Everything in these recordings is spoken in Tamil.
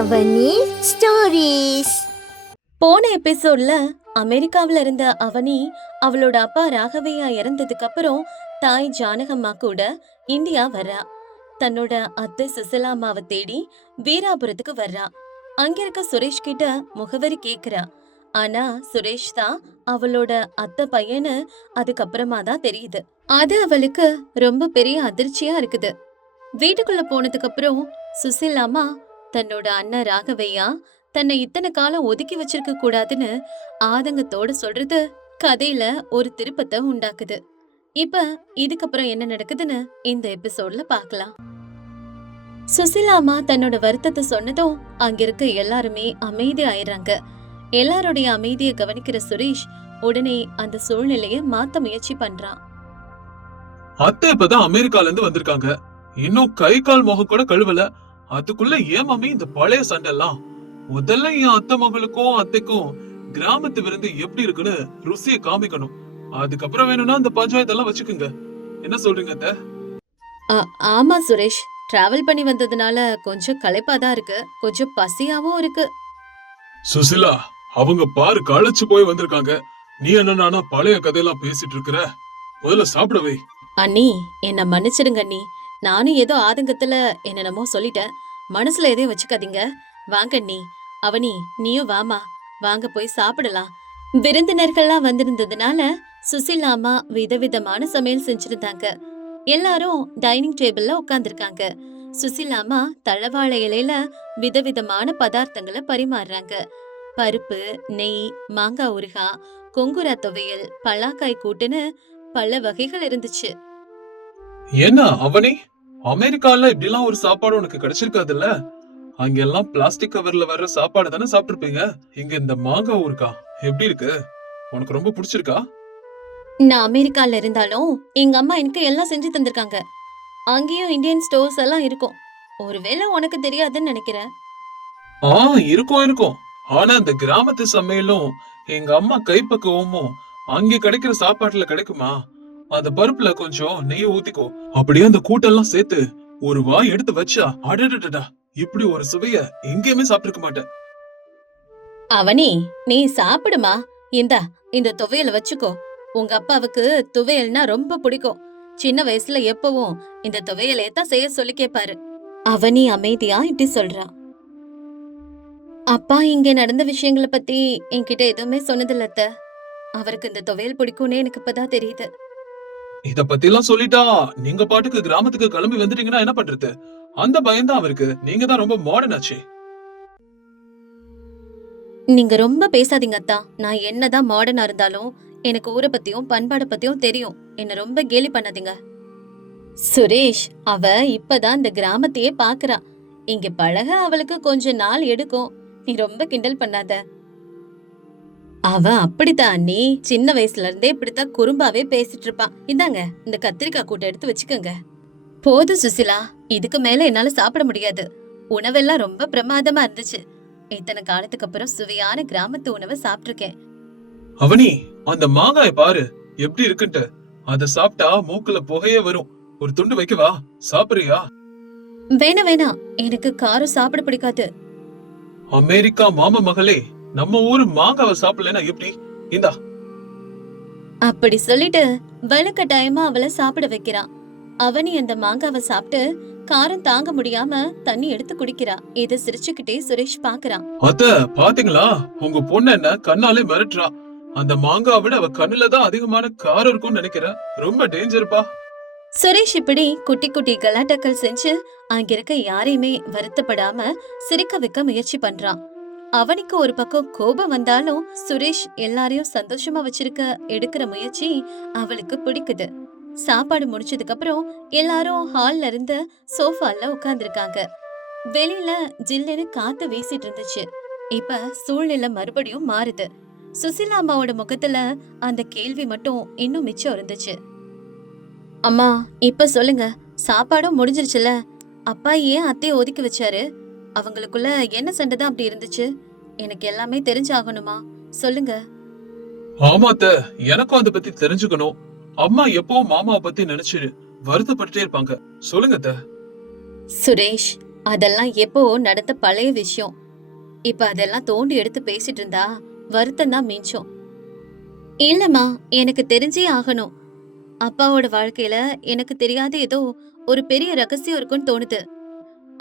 அவனி ஸ்டோரீஸ். போன எபிசோட்ல அமெரிக்காவில இருந்த அவனி அவளோட அப்பா ராகவையா இறந்ததுக்கு அப்புறம் தாய் ஜானகம்மா கூட இந்தியா வர்றா. தன்னோட அத்தை சுசிலாமாவை தேடி வீராபுரத்துக்கு வர்றா. அங்க இருக்க சுரேஷ் கிட்ட முகவரி கேக்குறா. ஆனா சுரேஷ் தான் அவளோட அத்தை பையன்னு அதுக்கப்புறமா தான் தெரியுது. அது அவளுக்கு ரொம்ப பெரிய அதிர்ச்சியா இருக்குது. வீட்டுக்குள்ள போனதுக்கு அப்புறம் சுசிலாமா தன்னோட அண்ணன் ராகவையா தன்னை இத்தனை காலம் ஒதுக்கி வச்சிருக்க கூடாதுன்னு ஆதங்கத்தோட சொல்றது கதையில ஒரு திருப்பத்தை உண்டாக்குது. இப்ப இதுக்கப்புறம் என்ன நடக்குதுன்னு இந்த எபிசோட்ல பாக்கலாம். சுசிலாமா தன்னோட வருத்தத்தை சொன்னதும் அங்க இருக்க எல்லாருமே அமைதி ஆயிடுறாங்க. எல்லாருடைய அமைதியை கவனிக்கிற சுரேஷ் உடனே அந்த சூழ்நிலைய மாத்த முயற்சி பண்றான். அத்தை இப்பதான் அமெரிக்கால இருந்து வந்திருக்காங்க. இன்னும் கை கால் முகம் கூட கழுவல. அதுக்குள்ள ஏன் மாமி இந்த பழைய சண்டெல்லாம்? முதல்ல என் அத்தை மகளுக்கும் அத்தைக்கும் கிராமத்து விருந்து எப்படி இருக்குன்னு ருசியை காமிக்கணும். அதுக்கப்புறம் வேணும்னா இந்த பஞ்சாயத்தெல்லாம் வச்சுக்குங்க. என்ன சொல்றீங்க அத்தை? ஆமா சுரேஷ், டிராவல் பண்ணி வந்ததுனால கொஞ்சம் களைப்பாதான் இருக்கு, கொஞ்சம் பசியாவும் இருக்கு. சுசிலா, அவங்க பாரு களைச்சு போய் வந்திருக்காங்க. நீ என்ன பழைய கதையெல்லாம் பேசிட்டு இருக்கிற? முதல்ல சாப்பிடவே. அண்ணி, என்ன மன்னிச்சிடுங்க அண்ணி. நானும் ஏதோ ஆதங்கத்துல என்னென்னமோ சொல்லிட்டேன். மனசுல எதையும் வச்சுக்காதீங்க. வாங்க அண்ணி. அவனி, நீயும் வாமா, வாங்க போய் சாப்பிடலாம். விருந்தினர்கள்லாம் வந்திருந்ததுனால சுசிலாமா விதவிதமான சமையல் செஞ்சிருந்தாங்க. எல்லாரும் டைனிங் டேபிள்ல உட்கார்ந்துருக்காங்க. சுசிலாமா தழவாழை இலையில விதவிதமான பதார்த்தங்களை பரிமாறுறாங்க. பருப்பு, நெய், மாங்காய் ஊறுகாய், கொங்குரா துவையல், பலாக்காய் கூட்டுன்னு பல வகைகள் இருந்துச்சு. என்ன அவனி, அமெரிக்கால இப்படிலாம் ஒரு சாப்பாடு உனக்கு கிடைச்சிருக்காதுல்ல? அங்கெல்லாம் பிளாஸ்டிக் கவர்ல வர்ற சாப்பாடு தானே சாப்பிட்டுருப்பீங்க. இங்க இந்த மாங்காய் ஊறுகாய் எப்படி இருக்கு? உனக்கு ரொம்ப பிடிச்சிருக்கா? நான் அமெரிக்கால இருந்தாலும் எங்க அம்மா எனக்கு எல்லாம் செஞ்சு தந்திருக்காங்க. அங்கேயும் இந்தியன் ஸ்டோர்ஸ் எல்லாம் இருக்கும். ஒருவேளை உனக்கு தெரியாதுன்னு நினைக்கிறேன். இருக்கும் இருக்கும். ஆனா இந்த கிராமத்து சமையலும் எங்க அம்மா கைப்பக்குவமும் அங்க கிடைக்கிற சாப்பாட்டுல கிடைக்குமா? அந்த பருப்புல கொஞ்சம் நெய்ய ஊத்திக்கோ. அப்படியே அந்த கூட்டெல்லாம் சேர்த்து ஒரு வாய் எடுத்து வச்சா அடடடா, இப்படி ஒரு சுவைய எங்கேயுமே சாப்பிட்டிருக்க மாட்டேன். அவனி, நீ சாப்பிடுமா. இந்த துவையல வச்சுக்கோ. உங்க அப்பாவுக்கு துவையல்னா ரொம்ப பிடிக்கும். சின்ன வயசுல எப்பவும் இந்த துவையலே தான் செய்ய சொல்லி கேட்பாரு. அவனி அமைதியா இப்படி சொல்றா. அப்பா இங்க நடந்த விஷயங்களை பத்தி என்கிட்ட எதுவுமே சொன்னதில்ல அத்தை. அவருக்கு இந்த துவையல் பிடிக்கும்னு எனக்கு இப்பதான் தெரியுது. இத பத்தி எல்லாம் சொல்லிட்டா நீங்க பாட்டுக்கு கிராமத்துக்கு கிளம்பி வந்துட்டீங்கன்னா என்ன பண்றது? அந்த பயம்தான் அவருக்கு. நீங்க தான் ரொம்ப மாடர்ன் ஆச்சே. நீங்க ரொம்ப பேசாதீங்க அத்தா. நான் என்னதான் மாடர்னா இருந்தாலும் எனக்கு ஊரை பத்தியும் பண்பாட பத்தியும் தெரியும். என்ன ரொம்ப கேலி பண்ணாதீங்க. சுரேஷ், அவ இப்பதான் இந்த கிராமத்தையே பாக்குறா. இங்க பழக அவளுக்கு கொஞ்ச நாள் எடுக்கும். நீ ரொம்ப கிண்டல் பண்ணாத. அவ அப்படித்தான் அண்ணி. சின்ன வயசுல இருந்தே இப்படித்தான் குறும்பாவே பேசிட்டு இருப்பான். இந்தாங்க, இந்த கத்திரிக்காய் கூட்டை எடுத்து வச்சுக்கோங்க. போதும் சுசிலா, இதுக்கு மேல என்னால சாப்பிட முடியாது. உணவெல்லாம் ரொம்ப பிரமாதமா இருந்துச்சு. இத்தனை காலத்துக்கு அப்புறம் சுவையான கிராமத்து உணவை சாப்பிட்டிருக்கேன். அவனி, அந்த மாங்காய் பாரு எப்படி இருக்குன்ட்டு. அத சாப்பிட்டா மூக்குல புகையே வரும். ஒரு துண்டு வைக்கவா? சாப்பிடுறியா? வேணா வேணா, எனக்கு காரம் சாப்பிட பிடிக்காது. அமெரிக்கா மாமா மகளே, நம்ம ஊரு மாங்காவை சாப்பிடலன்னா எப்படி? இந்தா. அப்படி சொல்லிட்டு வலுக்கட்டாயமா அவளை சாப்பிட வைக்கிறான். அவனி அந்த மாங்காவை சாப்பிட்டு காரம் தாங்க முடியாம தண்ணி எடுத்து குடிக்கிறா. இத சிரிச்சுக்கிட்டே சுரேஷ் பாக்குறான். அத்த பாத்தீங்களா, உங்க பொண்ணு என்ன கண்ணாலே மிரட்டுறா. அந்த மாங்காவை விட அவ கண்ணுல தான் அதிகமான காரம் இருக்கும்னு நினைக்கிறேன். ரொம்ப டேஞ்சர்ப்பா. சுரேஷ் இப்படி குட்டி குட்டி கலாட்டாக்கள் செஞ்சு அங்க இருக்க யாரையுமே வருத்தப்படாம சிரிக்க வைக்க முயற்சி பண்றான். அவனுக்கு ஒரு பக்கம் கோபம் வந்தாலும் சுரேஷ் எல்லாரையும் சந்தோஷமா வச்சிருக்க எடுக்கிற முயற்சி அவளுக்கு பிடிக்குது. சாப்பாடு முடிச்சதுக்கு அப்புறம் எல்லாரும் ஹால்ல இருந்து சோஃபால உட்கார்ந்துருக்காங்க. வெளியில ஜில்லுன்னு காத்து வீசிட்டு இருந்துச்சு. இப்ப சூழ்நிலை மறுபடியும் மாறுது. சுசிலா அம்மாவோட முகத்துல அந்த கேள்வி மட்டும் இன்னும் மிச்சம் இருந்துச்சு. அம்மா, இப்ப சொல்லுங்க, சாப்பாடும் முடிஞ்சிருச்சுல. அப்பா ஏன் அத்தைய ஒதுக்கி வச்சாரு? அவங்களுக்குள்ள என்ன சண்டைதான் அப்படி இருந்துச்சு? எனக்கு எல்லாமே தெரிஞ்சாகணுமா? சொல்லுங்க. ஆமாத்த, எனக்கும் அத பத்தி தெரிஞ்சுக்கணும். அம்மா எப்பவும் மாமாவை பத்தி நினைச்சு வருத்தப்பட்டுட்டே இருப்பாங்க. சொல்லுங்க. சுரேஷ், அதெல்லாம் எப்போ நடந்த பழைய விஷயம். இப்ப அதெல்லாம் தோண்டி எடுத்து பேசிட்டு இருந்தா வருத்தம் தான் மிஞ்சும். இல்லம்மா, எனக்கு தெரிஞ்சே ஆகணும். அப்பாவோட வாழ்க்கையில எனக்கு தெரியாத ஏதோ ஒரு பெரிய ரகசியம் இருக்குன்னு தோணுது.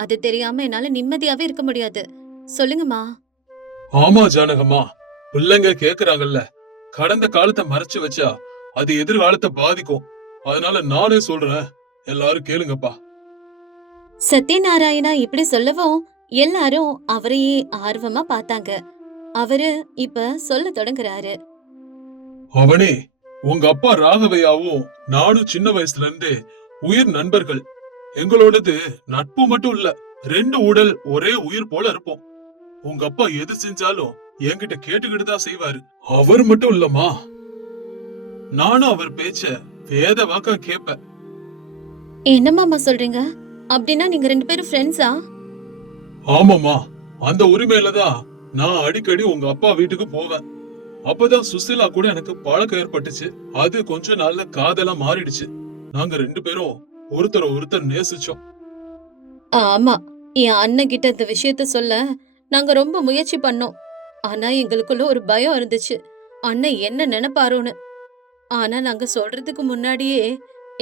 அது தெரியாம என்னால நிம்மதியாவே இருக்க முடியாது. சொல்லுங்கம்மா. ஆமா ஜானகம்மா, பிள்ளைங்க கேக்குறாங்கல்ல, கடந்த காலத்தை மறைச்சு வச்சா அது எதிர்காலத்தை பாதிக்கும். அதனால நானே சொல்றேன், எல்லாரும் கேளுங்கப்பா. சத்யநாராயணா இப்படி சொல்லவும் எல்லாரும் அவரையே ஆர்வமா பார்த்தாங்க. அவரு இப்ப சொல்ல தொடங்குறாரு. அவனே, உங்க அப்பா ராகவையாவும் நானும் சின்ன வயசுல இருந்தே உயிர் நண்பர்கள். எங்களோடது நட்பு மட்டும் இல்ல, ரெண்டு உடல் ஒரே உயிர் போல இருப்போம். உங்க அப்பா எது செஞ்சாலும் என்கிட்ட கேட்டுக்கிட்டு தான் செய்வாரு. அவர் மட்டும் இல்லம்மா, நானும் அவர் பேச்ச வேத வாக்கா கேப்பேன். என்னம்மாமா சொல்றீங்க? அப்படின்னா நீங்க 2 பேரும் ஃப்ரெண்ட்ஸா? ஆமாமா, அந்த உரிமையில தான் நான் அடிக்கடி உங்க அப்பா வீட்டுக்கு போவேன். அப்பதான் சுசிலா கூட எனக்கு பழக்கம் ஏற்பட்டுச்சு. அது கொஞ்ச நாள்ல காதலா மாறிடுச்சு. நாங்க 2 பேரும் ஒருத்தர் நேசிச்சோம். ஆமா, என் அண்ணன் கிட்ட இந்த விஷயத்த சொல்ல நாங்க ரொம்ப முயற்சி பண்ணோம். ஆனா எங்களுக்குள்ள ஒரு பயம் இருந்துச்சு, அண்ணன் என்ன நினைப்பாரோன்னு. ஆனா நாங்க சொல்றதுக்கு முன்னாடியே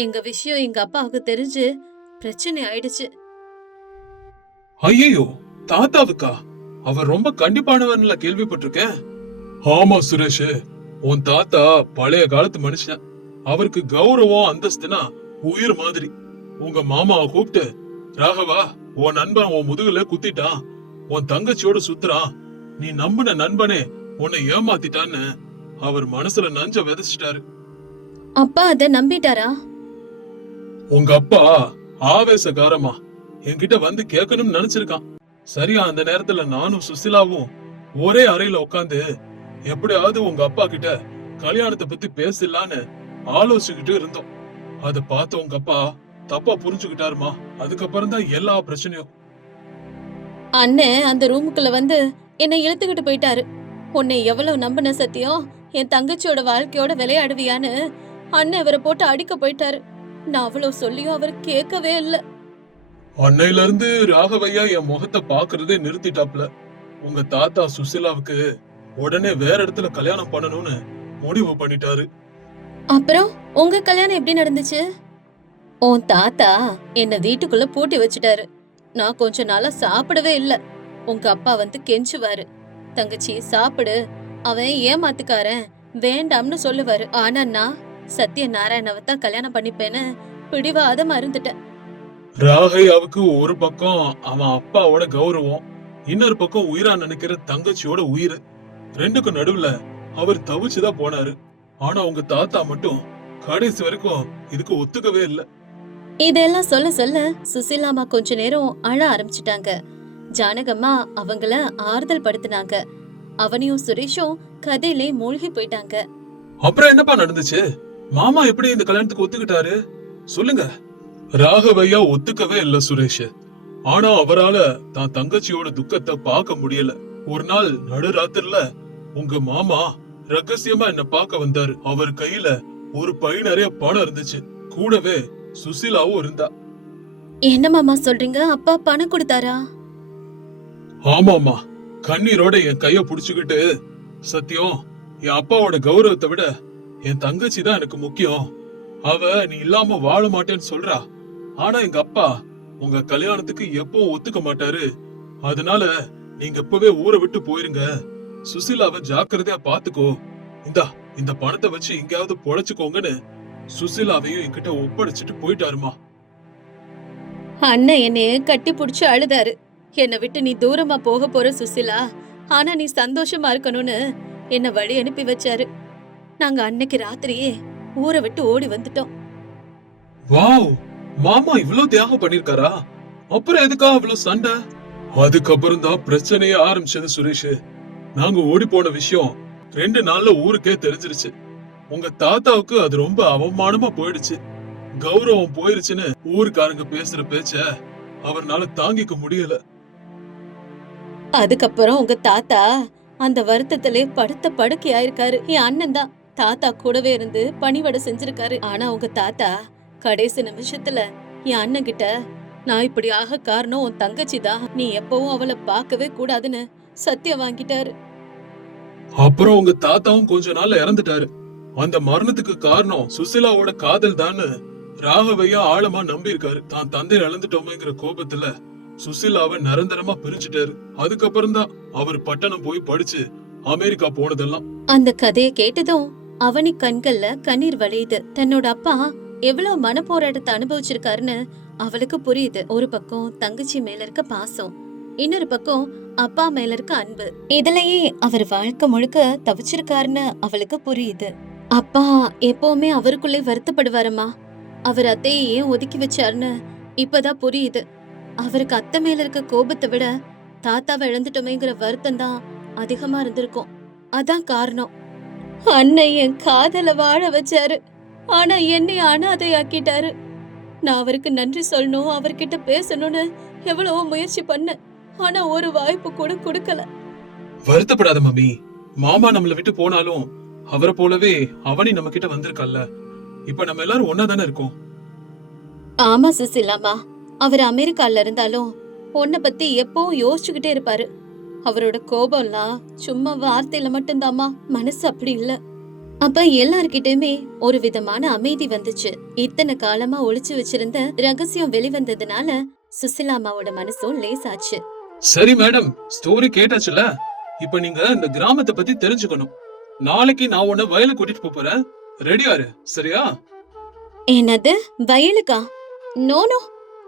எங்க விஷயம் எங்க அப்பாவுக்கு தெரிஞ்சு பிரச்சனை ஆயிடுச்சு. ஐயோ, தாத்தாவுக்கா? அவர் ரொம்ப கண்டிப்பானவர்ல கேள்விப்பட்டிருக்கேன். ஆமா சுரேஷ், உன் தாத்தா பழைய காலத்து மனுஷன். அவருக்கு கௌரவம் அந்தஸ்துனா உயிர் மாதிரி. உங்க மாமாவை கூப்பிட்டு, ராகவா, உன் நண்பன் உன் முதுகுல குத்திட்டான், உன் தங்கச்சியோட சுத்துறான், நீ நம்பின நண்பனே உன்னை ஏமாத்திட்டான்னு அவர் மனசுல நஞ்ச விதைச்சிட்டாரு. அப்பா அத நம்பிட்டாரா? உங்க அப்பா ஆவேசகாரமா என்கிட்ட வந்து கேட்கணும்னு நினைச்சிருக்கான். சரியா அந்த நேரத்துல நானும் சுசிலாவும் ஒரே அறையில உட்காந்து எப்படியாவது உங்க அப்பா கிட்ட கல்யாணத்தை பத்தி பேசலான்னு ஆலோசிச்சுக்கிட்டு இருந்தோம். அத பார்த்த உங்க அப்பா தப்பா புரிஞ்சுக்கிட்டாருமா. அதுக்கப்புறம் தான் எல்லா பிரச்சனையும். அண்ணன் அந்த ரூமுக்குள்ள வந்து என்னை இழுத்துக்கிட்டு போயிட்டாரு. உன்னை எவ்வளவு நம்பின சத்தியம், என் தங்கச்சியோட வாழ்க்கையோட விளையாடுவியான்னு அண்ணன் இவரை போட்டு அடிக்க போயிட்டாரு. நான் அவ்வளவு சொல்லியும் அவர் கேட்கவே இல்ல. அன்னையில இருந்து ராகவையா என் முகத்தை பாக்குறதே நிறுத்திட்டாப்ல. உங்க தாத்தா சுசிலாவுக்கு உடனே வேற இடத்துல கல்யாணம் பண்ணணும்னு முடிவு பண்ணிட்டாரு. அப்புறம் உங்க கல்யாணம் எப்படி நடந்துச்சு? உன் தாத்தா என்ன வீட்டுக்குள்ள பூட்டி வச்சுட்டாரு. நான் கொஞ்ச நாளா சாப்பிடவே இல்ல. உங்க அப்பா வந்து கெஞ்சுவாரு, தங்கச்சி சாப்பிடு, அவன் ஏமாத்துக்காரன், வேண்டாம்னு சொல்லுவாரு. ஆனா நான் சத்யநாராயணவை தான் கல்யாணம் பண்ணிப்பேன்னு பிடிவாதமா இருந்துட்டேன். ராகையாவுக்கு ஒரு பக்கம் அவன் அப்பாவோட கௌரவம், இன்னொரு பக்கம் உயிரா நினைக்கிற தங்கச்சியோட உயிர். ரெண்டுக்கும் நடுவுல அவர் தவிச்சுதான் போனாரு. ஆனா உங்க தாத்தா மட்டும் கடைசி வரைக்கும் இதுக்கு ஒத்துக்கவே இல்ல. இதெல்லாம் சொல்ல சொல்ல சுசிலாமா கொஞ்ச நேரம் அழ ஆரம்பிச்சிட்டாங்க. ஜானகம்மா அவங்கள ஆறுதல் படுத்தினாங்க. அவனையும் சுரேஷும் கதையிலே மூழ்கி போயிட்டாங்க. அப்புறம் என்னப்பா நடந்துச்சு? மாமா எப்படி இந்த கல்யாணத்துக்கு ஒத்துக்கிட்டாரு சொல்லுங்க. ராகவையா ஒத்துக்கவே இல்ல சுரேஷ். ஆனா அவரால தான் தங்கச்சியோட துக்கத்தை பார்க்க முடியல. ஒரு நாள் நடுராத்திரில உங்க மாமா ரகசியமா என்ன பார்க்க வந்தாரு. அவர் கையில ஒரு பை நிறைய பணம் இருந்துச்சு, கூடவே சுசிலாவும் இருந்தா. என்ன மாமா சொல்றீங்க? அப்பா பணம் கொடுத்தாரா? ஆமாமா, கண்ணீரோட என் கைய புடிச்சுக்கிட்டு, சத்தியம், என் அப்பாவோட கௌரவத்தை விட என் தங்கச்சி தான் எனக்கு முக்கியம், அவ நீ இல்லாம வாழ மாட்டேன்னு சொல்றா. ஆனா எங்க அப்பா உங்க கல்யாணத்துக்கு எப்பவும் ஒத்துக்க மாட்டாரு. அதனால நீங்க இப்பவே ஊரை விட்டு போயிருங்க, சுசிலாவை ஜாக்கிரதையா பாத்துக்கோ, இந்த பணத்தை வச்சு எங்கேயாவது பொழைச்சுக்கோங்கன்னு சுசிலாவையும் என்கிட்ட ஒப்படைச்சிட்டு போயிட்டாருமா. அண்ணன் என்னைய கட்டி புடிச்சு அழுதாரு. என்னை விட்டு நீ தூரமா போக போற சுசிலா, ஆனா நீ சந்தோஷமா இருக்கணும்னு என்ன வழி அனுப்பி வச்சாரு. நாங்க அன்னைக்கு ராத்திரியே ஊரை விட்டு ஓடி வந்துட்டோம். வாவ், மாமா இவ்வளவு தியாகம் பண்ணிருக்காரா? அப்புறம் எதுக்கா அவ்வளவு சண்டை? அதுக்கப்புறம் தான் பிரச்சனையே ஆரம்பிச்சது சுரேஷ். நாங்க ஓடி போன விஷயம் 2 நாள்ல ஊருக்கே தெரிஞ்சிருச்சு. உங்க தாத்தாவுக்கு அது ரொம்ப அவமானமா போயிடுச்சு. கௌரவம் போயிருச்சுன்னு ஊருக்காரங்க பேசுற பேச்ச அவர்னால தாங்கிக்க முடியல. அதுக்கப்புறம் உங்க தாத்தா அந்த வருத்தத்திலே படுத்த படுக்கை ஆயிருக்காரு. என் அண்ணன் தான் தாத்தா கூடவே இருந்து பணிவடை செஞ்சிருக்காரு. ஆனா உங்க தாத்தா கடைசி நிமிஷத்துல என் அண்ணன் கிட்ட நான் இப்படி ஆக காரணம் உன் தங்கச்சி தான். நீ எப்பவும் அவளை பார்க்கவே கூடாதுன்னு சத்தியம் வாங்கிட்டாரு. அப்புறம் உங்க தாத்தாவும் கொஞ்ச நாள்ல இறந்துட்டாரு. அந்த மரணத்துக்கு காரணம் சுசிலாவோட காதல் தான் ராகவையா ஆழமா நம்பி இருக்காரு. தான் தந்தை இழந்துட்டோமேங்கிற கோபத்துல சுசிலாவை நிரந்தரமா பிரிச்சுட்டாரு. அதுக்கப்புறம் தான் அவர் பட்டணம் போய் படிச்சு அமெரிக்கா போனதெல்லாம். அந்த கதையை கேட்டதும் அவனி கண்கள்ல கண்ணீர் வழியுது. தன்னோட அப்பா எவ்வளவு மன போராட்டத்தை அனுபவிச்சிருக்காருன்னு அவளுக்கு புரியுது. ஒரு பக்கம் தங்கச்சி மேல இருக்க பாசம், இன்னொரு பக்கம் அப்பா மேல இருக்க அன்பு. இதுலயே அவர் வாழ்க்கை முழுக்க தவிச்சிருக்காருன்னு அவளுக்கு புரியுது. அப்பா எப்பவுமே அவருக்குள்ளே வருத்தப்படுவாரம்மா. அவர் அத்தையை ஏன் ஒதுக்கி வச்சாருன்னு இப்பதான் புரியுது. அவருக்கு அத்தை மேல இருக்க கோபத்தை விட தாத்தாவை இழந்துட்டோமேங்கிற வருத்தம் தான் அதிகமா இருந்திருக்கும். அதான் காரணம். அண்ணன் என் காதல வாழ வச்சாரு, ஆனா என்னை அனாதையாக்கிட்டாரு. நான் அவருக்கு நன்றி சொல்லணும், அவர்கிட்ட பேசணும்னு எவ்வளவோ முயற்சி பண்ணேன். ஆனா ஒரு வாய்ப்பு கூட கொடுக்கல. வருத்தப்படாத மம்மி. மாமா நம்மள விட்டு போனாலும் அவரை போலவே அவனி நம்ம கிட்ட வந்திருக்கல்ல. இப்ப நம்ம எல்லாரும் ஒன்னா தானே இருக்கோம். ஆமா சுசிலாமா, அவர் அமெரிக்கால இருந்தாலும் உன்னை பத்தி எப்பவும் யோசிச்சுக்கிட்டே இருப்பாரு. அவரோட கோபம்லாம் சும்மா வார்த்தையில மட்டும்தாம்மா, மனசு அப்படி இல்ல. அப்ப எல்லார்கிட்டயுமே ஒரு விதமான அமைதி வந்துச்சு. இத்தனை காலமா ஒளிச்சு வச்சிருந்த ரகசியம் வெளிவந்ததுனால சுசிலாமாவோட மனசும் லேசாச்சு. சரி மேடம், ஸ்டோரி கேட்டாச்சுல. இப்ப நீங்க இந்த கிராமத்தை பத்தி தெரிஞ்சுக்கணும். நாளைக்கு நான் உன்னை வயலுக்கு கூட்டிட்டு போறேன். ரெடியாரு, சரியா? என்னது, வயலுக்கா? நோ,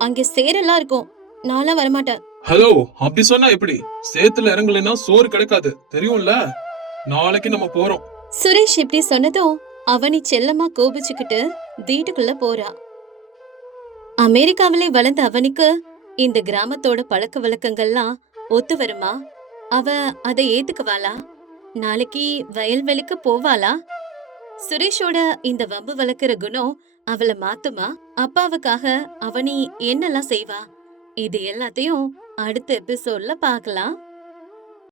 அங்க சேரெல்லாம் இருக்கும். நான்லாம் வரமாட்டேன். ஹலோ, அப்படி சொன்னா எப்படி? சேத்துல இறங்கலைன்னா சோறு கிடைக்காது, தெரியும்ல. நாளைக்கு நம்ம போறோம். சுரேஷ் இப்படி சொன்னதும் அவனி செல்லமா கோபிச்சுக்கிட்டு வீட்டுக்குள்ள போறா. அமெரிக்காவிலே வளர்ந்த அவனுக்கு இந்த கிராமத்தோட பழக்க வழக்கங்கள்லாம் ஒத்து வருமா? அவ அதை ஏத்துக்குவாளா? நாளைக்கு வயல்வெளிக்கு போவாளா? சுரேஷோட இந்த வம்பு வளர்க்கிற குணம் அவளை மாத்துமா? அப்பாவுக்காக அவனி என்னெல்லாம் செய்வா? இது எல்லாத்தையும் அடுத்த எபிசோட்ல பார்க்கலாம்.